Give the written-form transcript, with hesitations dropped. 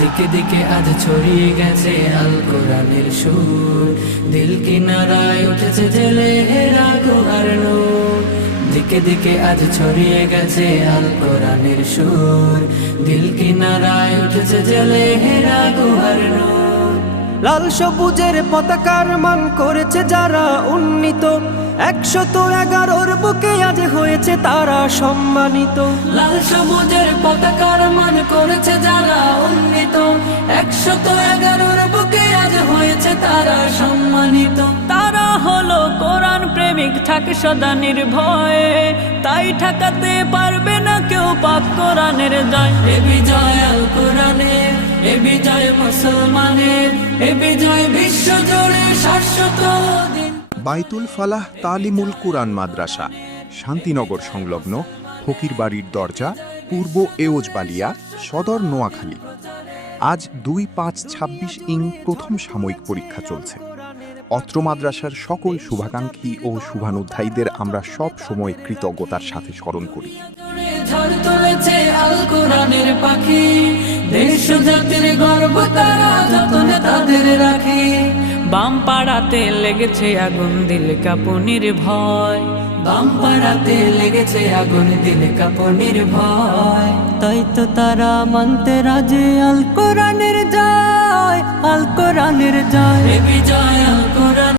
দিকে দিকে আজ ছড়িয়ে গেছে আল কোরআনের সুর, দিল কিনারায় উঠেছে জেলে হেরা গুহার নূর। দিকে দিকে আজ ছড়িয়ে গেছে আল কোরআনের সুর, দিল কিনারায় উঠেছে জেলে হেরা গুহার নূর। লাল সবুজের পতাকার মান করেছে যারা উন্নীত, 111 বুকে আজ হয়েছে তারা সম্মানিত। লাল সবুজের পতাকার মান করেছে যারা উন্নীত, 111 বুকে আজ হয়েছে তারা সম্মানিত। তারা হলো কোরআন প্রেমিক, থাকে সদা নির্ভয়ে, তাই ঠেকাতে পারবে না কেউ পাক কোরআনের জয়। এ বিজয় আল কোরআনের, এ বিজয় মুসলমানের, এ বিজয় বিশ্ব জুড়ে শাশ্বত দিন। বাইতুল ফালাহ তালিমুল কুরআন মাদ্রাসা, শান্তিনগর সংলগ্ন, ফকিরবাড়ির দরজা, পূর্ব এওজবালিয়া, সদর নোয়াখালী। আজ 2/5/26 প্রথম সাময়িক পরীক্ষা চলছে। অত্র মাদ্রাসার সকল শুভাকাঙ্ক্ষী ও শুভানুধ্যায়ীদের আমরা সব সময় কৃতজ্ঞতার সাথে স্মরণ করি। ঝড় তুলেছে আল কোরআনের পাখি, দেশ জাতির গর্ব তারা যতনে তাদের রাখি। বাম পাড়াতে লেগেছে আগুন, দিল কাঁপুনির ভয়। বাম পাড়াতে লেগেছে আগুন, দিল কাঁপুনির ভয়। তাই তো তারা মানতে রাজি আল কোরআনের জয়, আল কোরআনের জয়। এ বিজয় আল কোরআন।